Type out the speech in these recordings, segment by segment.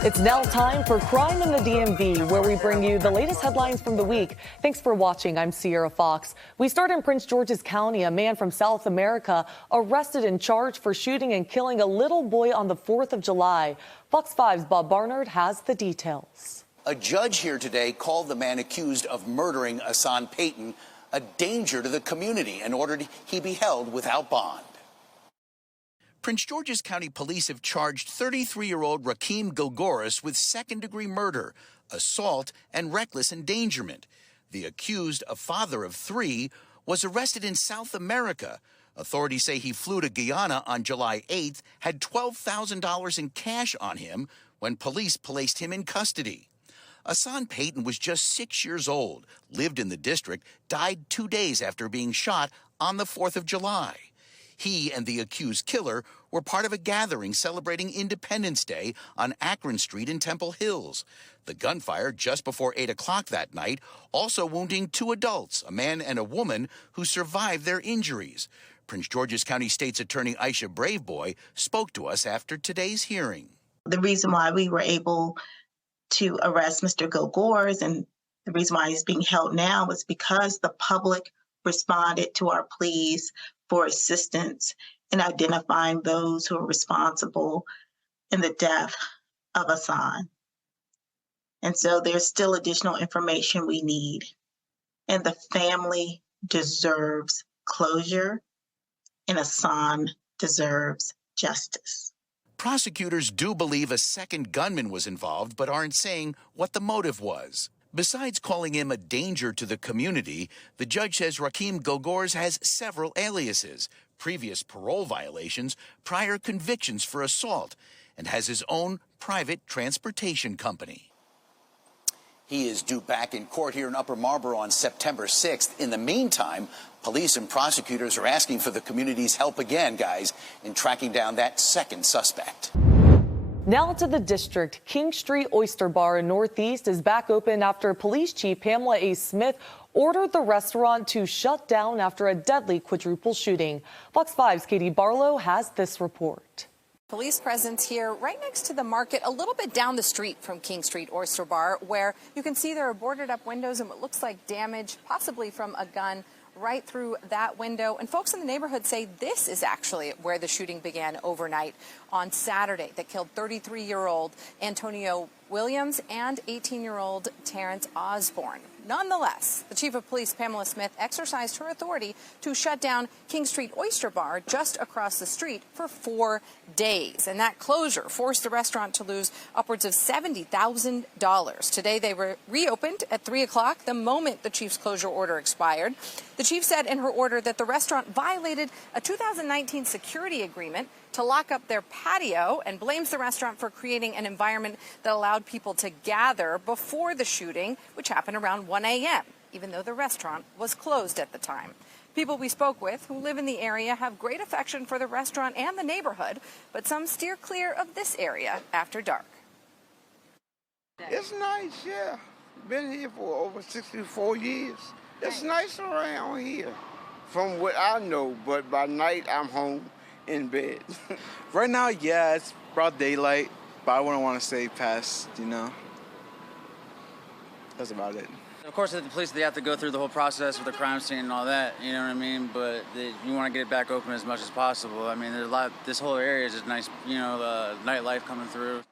It's now time for Crime in the DMV, where we bring you the latest headlines from the week. Thanks for watching. I'm Sierra Fox. We start in Prince George's County. A man from South America arrested and charged for shooting and killing a little boy on the 4th of July. Fox 5's Bob Barnard has the details. A judge here today called the man accused of murdering Asan Payton a danger to the community and ordered he be held without bond. Prince George's County Police have charged 33-year-old Rakeem Gilgoris with second-degree murder, assault, and reckless endangerment. The accused, a father of 3, was arrested in South America. Authorities say he flew to Guyana on July 8th, had $12,000 in cash on him when police placed him in custody. Asan Payton was just 6 years old, lived in the district, died 2 days after being shot on the 4th of July. He and the accused killer were part of a gathering celebrating Independence Day on Akron Street in Temple Hills. The gunfire just before 8 o'clock that night, also wounding 2 adults, a man and a woman, who survived their injuries. Prince George's County State's Attorney Aisha Braveboy spoke to us after today's hearing. The reason why we were able to arrest Mr. Gilgoris and the reason why he's being held now was because the public responded to our pleas for assistance in identifying those who are responsible in the death of Asan. And so there's still additional information we need. And the family deserves closure, and Asan deserves justice. Prosecutors do believe a second gunman was involved, but aren't saying what the motive was. Besides calling him a danger to the community, the judge says Rakeem Gilgoris has several aliases, previous parole violations, prior convictions for assault, and has his own private transportation company. He is due back in court here in Upper Marlboro on September 6th. In the meantime, police and prosecutors are asking for the community's help again, guys, in tracking down that second suspect. Now to the district. King St Oyster Bar in Northeast is back open after Police Chief Pamela A. Smith ordered the restaurant to shut down after a deadly quadruple shooting. Fox 5's Katie Barlow has this report. Police presence here right next to the market, a little bit down the street from King St Oyster Bar, where you can see there are boarded up windows and what looks like damage, possibly from a gun, right through that window. And folks in the neighborhood say this is actually where the shooting began overnight on Saturday that killed 33-year-old Antonio Williams and 18-year-old Terrence Osborne. Nonetheless, the chief of police, Pamela Smith, exercised her authority to shut down King St Oyster Bar just across the street for 4 days. And that closure forced the restaurant to lose upwards of $70,000. Today, they were reopened at 3 o'clock, the moment the chief's closure order expired. The chief said in her order that the restaurant violated a 2019 security agreement to lock up their patio and blames the restaurant for creating an environment that allowed people to gather before the shooting, which happened around 1 a.m., even though the restaurant was closed at the time. People we spoke with who live in the area have great affection for the restaurant and the neighborhood, but some steer clear of this area after dark. It's nice, yeah. Been here for over 64 years. It's nice around here, from what I know, but by night I'm home in bed. Right now, yeah, it's broad daylight, but I wouldn't want to say past, That's about it. Of course, at the police, they have to go through the whole process with the crime scene and all that, you know what I mean? But you want to get it back open as much as possible. I mean, there's a lot, this whole area is just nice, nightlife coming through.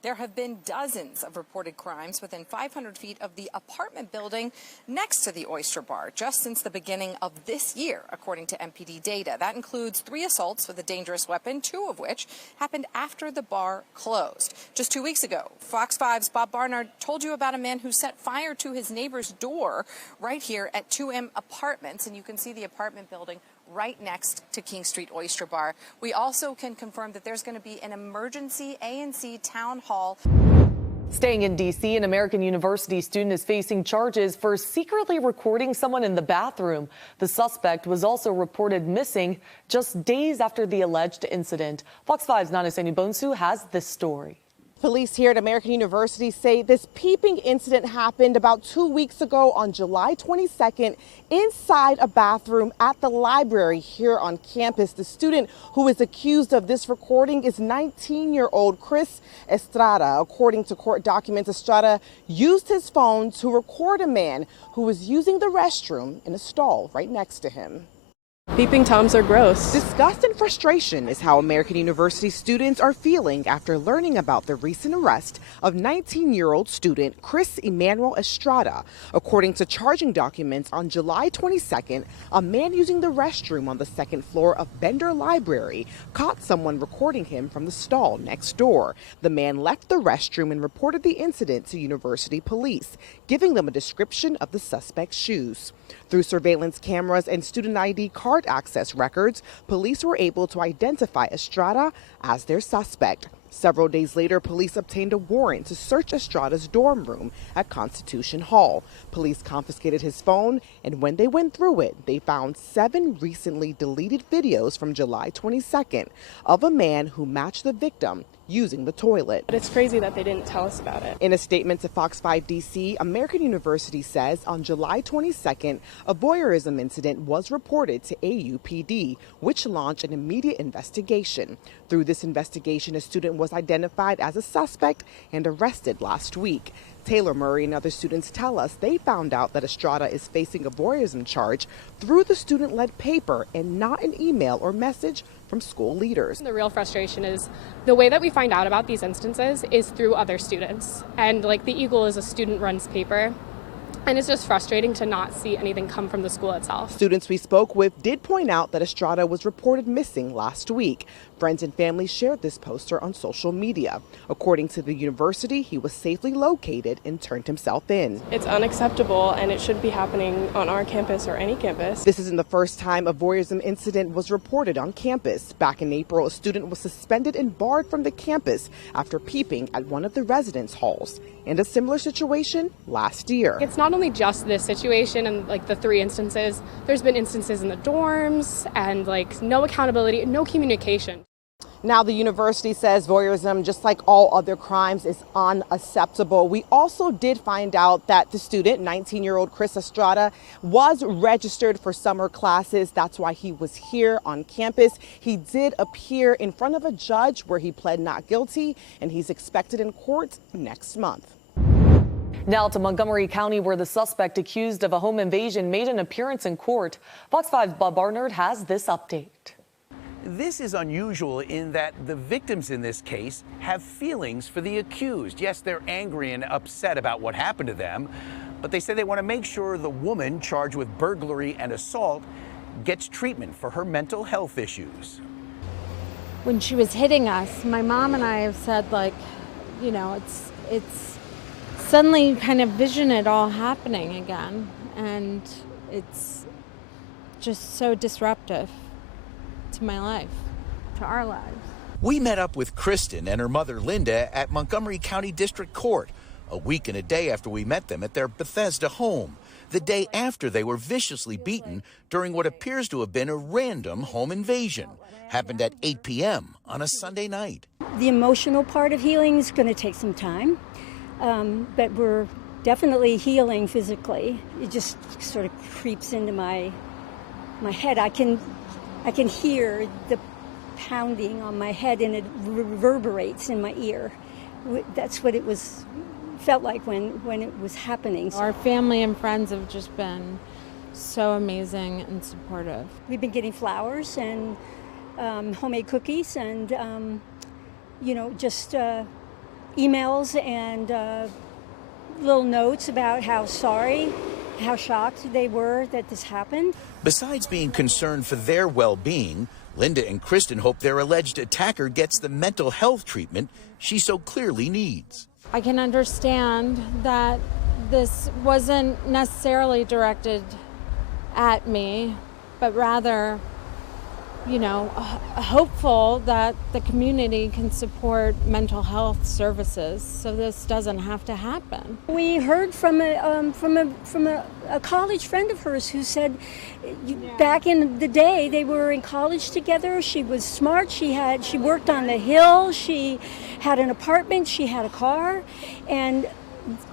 There have been dozens of reported crimes within 500 feet of the apartment building next to the Oyster Bar just since the beginning of this year, according to MPD data. That includes 3 assaults with a dangerous weapon, 2 of which happened after the bar closed. Just 2 weeks ago, Fox 5's Bob Barnard told you about a man who set fire to his neighbor's door right here at 2M Apartments, and you can see the apartment building right next to King St Oyster Bar. We also can confirm that there's going to be an emergency A&C town hall. Staying in D.C., an American University student is facing charges for secretly recording someone in the bathroom. The suspect was also reported missing just days after the alleged incident. Fox 5's Nana Bonsu has this story. Police here at American University say this peeping incident happened about 2 weeks ago on July 22nd inside a bathroom at the library here on campus. The student who is accused of this recording is 19-year-old Chris Estrada. According to court documents, Estrada used his phone to record a man who was using the restroom in a stall right next to him. Peeping Toms are gross. Disgust and frustration is how American University students are feeling after learning about the recent arrest of 19-year-old student Chris Emmanuel Estrada. According to charging documents, on July 22nd, a man using the restroom on the second floor of Bender Library caught someone recording him from the stall next door. The man left the restroom and reported the incident to university police, giving them a description of the suspect's shoes. Through surveillance cameras and student ID card access records, police were able to identify Estrada as their suspect. Several days later, police obtained a warrant to search Estrada's dorm room at Constitution Hall. Police confiscated his phone, and when they went through it, they found 7 recently deleted videos from July 22nd of a man who matched the victim using the toilet. But it's crazy that they didn't tell us about it. In a statement to Fox 5 DC, American University says on July 22nd, a voyeurism incident was reported to AUPD, which launched an immediate investigation. Through this investigation, a student was identified as a suspect and arrested last week. Taylor Murray and other students tell us they found out that Estrada is facing a voyeurism charge through the student-led paper and not an email or message from school leaders. The real frustration is the way that we find out about these instances is through other students. And like the Eagle is a student-run paper. And it's just frustrating to not see anything come from the school itself. Students we spoke with did point out that Estrada was reported missing last week. Friends and family shared this poster on social media. According to the university, he was safely located and turned himself in. It's unacceptable, and it shouldn't be happening on our campus or any campus. This isn't the first time a voyeurism incident was reported on campus. Back in April, a student was suspended and barred from the campus after peeping at one of the residence halls. And a similar situation last year. It's not only just this situation and like the 3 instances. There's been instances in the dorms and like no accountability, no communication. Now the university says voyeurism, just like all other crimes, is unacceptable. We also did find out that the student, 19-year-old Chris Estrada, was registered for summer classes. That's why he was here on campus. He did appear in front of a judge where he pled not guilty, and he's expected in court next month. Now to Montgomery County, where the suspect accused of a home invasion made an appearance in court. Fox 5's Bob Barnard has this update. This is unusual in that the victims in this case have feelings for the accused. Yes, they're angry and upset about what happened to them, but they say they want to make sure the woman charged with burglary and assault gets treatment for her mental health issues. When she was hitting us, my mom and I have said, like, you know, it's suddenly you kind of vision it all happening again, and it's just so disruptive to my life, to our lives. We met up with Kristen and her mother Linda at Montgomery County District Court a week and a day after we met them at their Bethesda home, the day after they were viciously beaten during what appears to have been a random home invasion. Happened at 8 p.m. on a Sunday night. The emotional part of healing is going to take some time, but we're definitely healing physically. It just sort of creeps into my head. I can hear the pounding on my head, and it reverberates in my ear. That's what it felt like when it was happening. Our family and friends have just been so amazing and supportive. We've been getting flowers and homemade cookies and, you know, just emails and little notes about how sorry, how shocked they were that this happened. Besides being concerned for their well-being, Linda and Kristen hope their alleged attacker gets the mental health treatment she so clearly needs. I can understand that this wasn't necessarily directed at me, but rather hopeful that the community can support mental health services so this doesn't have to happen. We heard from a college friend of hers who said back in the day they were in college together. She was smart. She worked on the Hill. She had an apartment. She had a car, and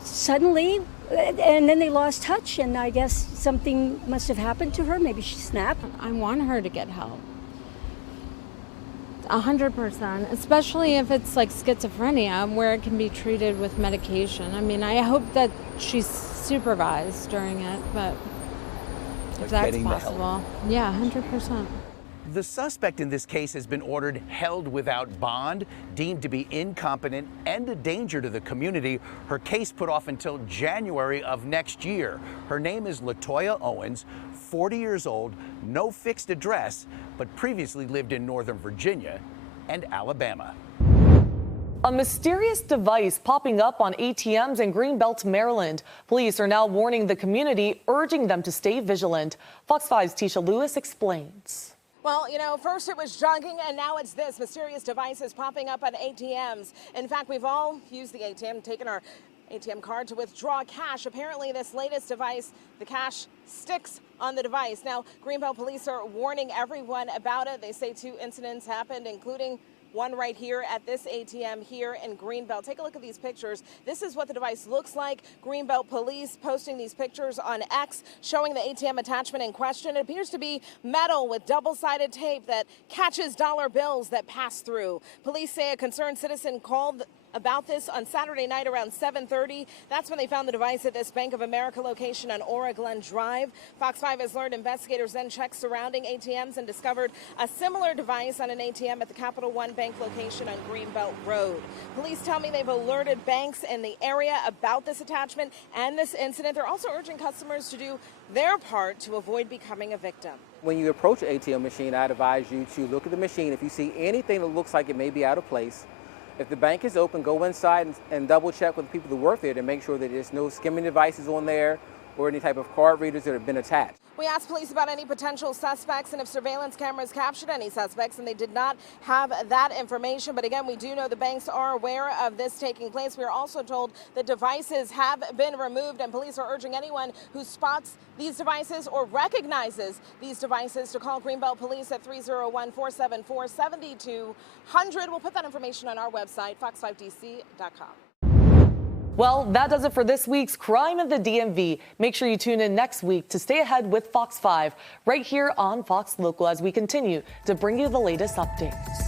suddenly. And then they lost touch, and I guess something must have happened to her. Maybe she snapped. I want her to get help. 100%, especially if it's like schizophrenia, where it can be treated with medication. I mean, I hope that she's supervised during it, but if that's possible. Yeah, 100%. The suspect in this case has been ordered held without bond, deemed to be incompetent and a danger to the community. Her case put off until January of next year. Her name is LaToya Owens, 40 years old, no fixed address, but previously lived in Northern Virginia and Alabama. A mysterious device popping up on ATMs in Greenbelt, Maryland. Police are now warning the community, urging them to stay vigilant. Fox 5's Tisha Lewis explains. Well, first it was jogging, and now it's this mysterious devices popping up on ATMs. In fact, we've all used the ATM, taken our ATM card to withdraw cash. Apparently, this latest device, the cash sticks on the device. Now, Greenbelt police are warning everyone about it. They say 2 incidents happened, including one right here at this ATM here in Greenbelt. Take a look at these pictures. This is what the device looks like. Greenbelt police posting these pictures on X showing the ATM attachment in question. It appears to be metal with double-sided tape that catches dollar bills that pass through. Police say a concerned citizen called about this on Saturday night around 7:30. That's when they found the device at this Bank of America location on Ora Glen Drive. Fox 5 has learned investigators then checked surrounding ATMs and discovered a similar device on an ATM at the Capital One Bank location on Greenbelt Road. Police tell me they've alerted banks in the area about this attachment and this incident. They're also urging customers to do their part to avoid becoming a victim. When you approach an ATM machine, I'd advise you to look at the machine. If you see anything that looks like it may be out of place, if the bank is open, go inside and double check with the people that work there to make sure that there's no skimming devices on there or any type of card readers that have been attached. We asked police about any potential suspects and if surveillance cameras captured any suspects, and they did not have that information. But again, we do know the banks are aware of this taking place. We are also told that devices have been removed, and police are urging anyone who spots these devices or recognizes these devices to call Greenbelt Police at 301-474-7200. We'll put that information on our website, fox5dc.com. Well, that does it for this week's Crime in the DMV. Make sure you tune in next week to stay ahead with Fox 5 right here on Fox Local as we continue to bring you the latest updates.